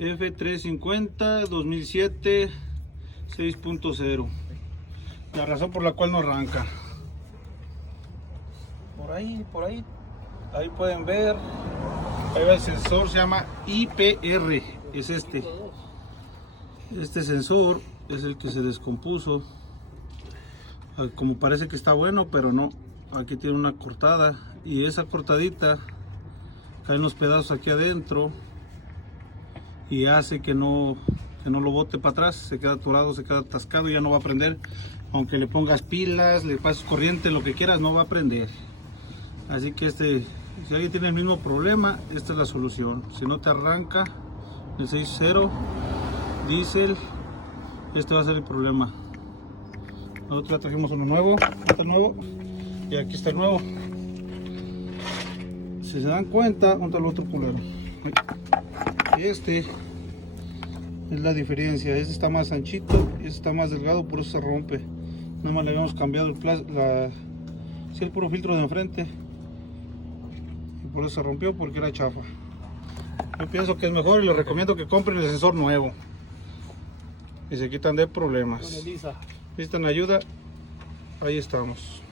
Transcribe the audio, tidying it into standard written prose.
F350 2007 6.0. La razón por la cual no arranca. Ahí pueden ver. Ahí va el sensor, se llama IPR. Es este. Este sensor es el que se descompuso. Como parece que está bueno, pero no. Aquí tiene una cortada. Y esa cortadita caen los pedazos aquí adentro. Y hace que no lo bote para atrás. Se queda atorado, se queda atascado y ya no va a prender. Aunque le pongas pilas, le pases corriente, lo que quieras, no va a prender. Así que si alguien tiene el mismo problema, esta es la solución. Si no te arranca el 6.0 diésel, este va a ser el problema. Nosotros ya trajimos uno nuevo, este nuevo, y aquí está el nuevo. Si se dan cuenta, ¿dónde está el otro culero? Este es la diferencia. Este está más anchito y este está más delgado, por eso se rompe. Nada más le habíamos cambiado el puro filtro de enfrente. Por eso se rompió, porque era chafa. Yo pienso que es mejor y les recomiendo que compren el sensor nuevo y se quitan de problemas. Si necesitan ayuda, ahí estamos.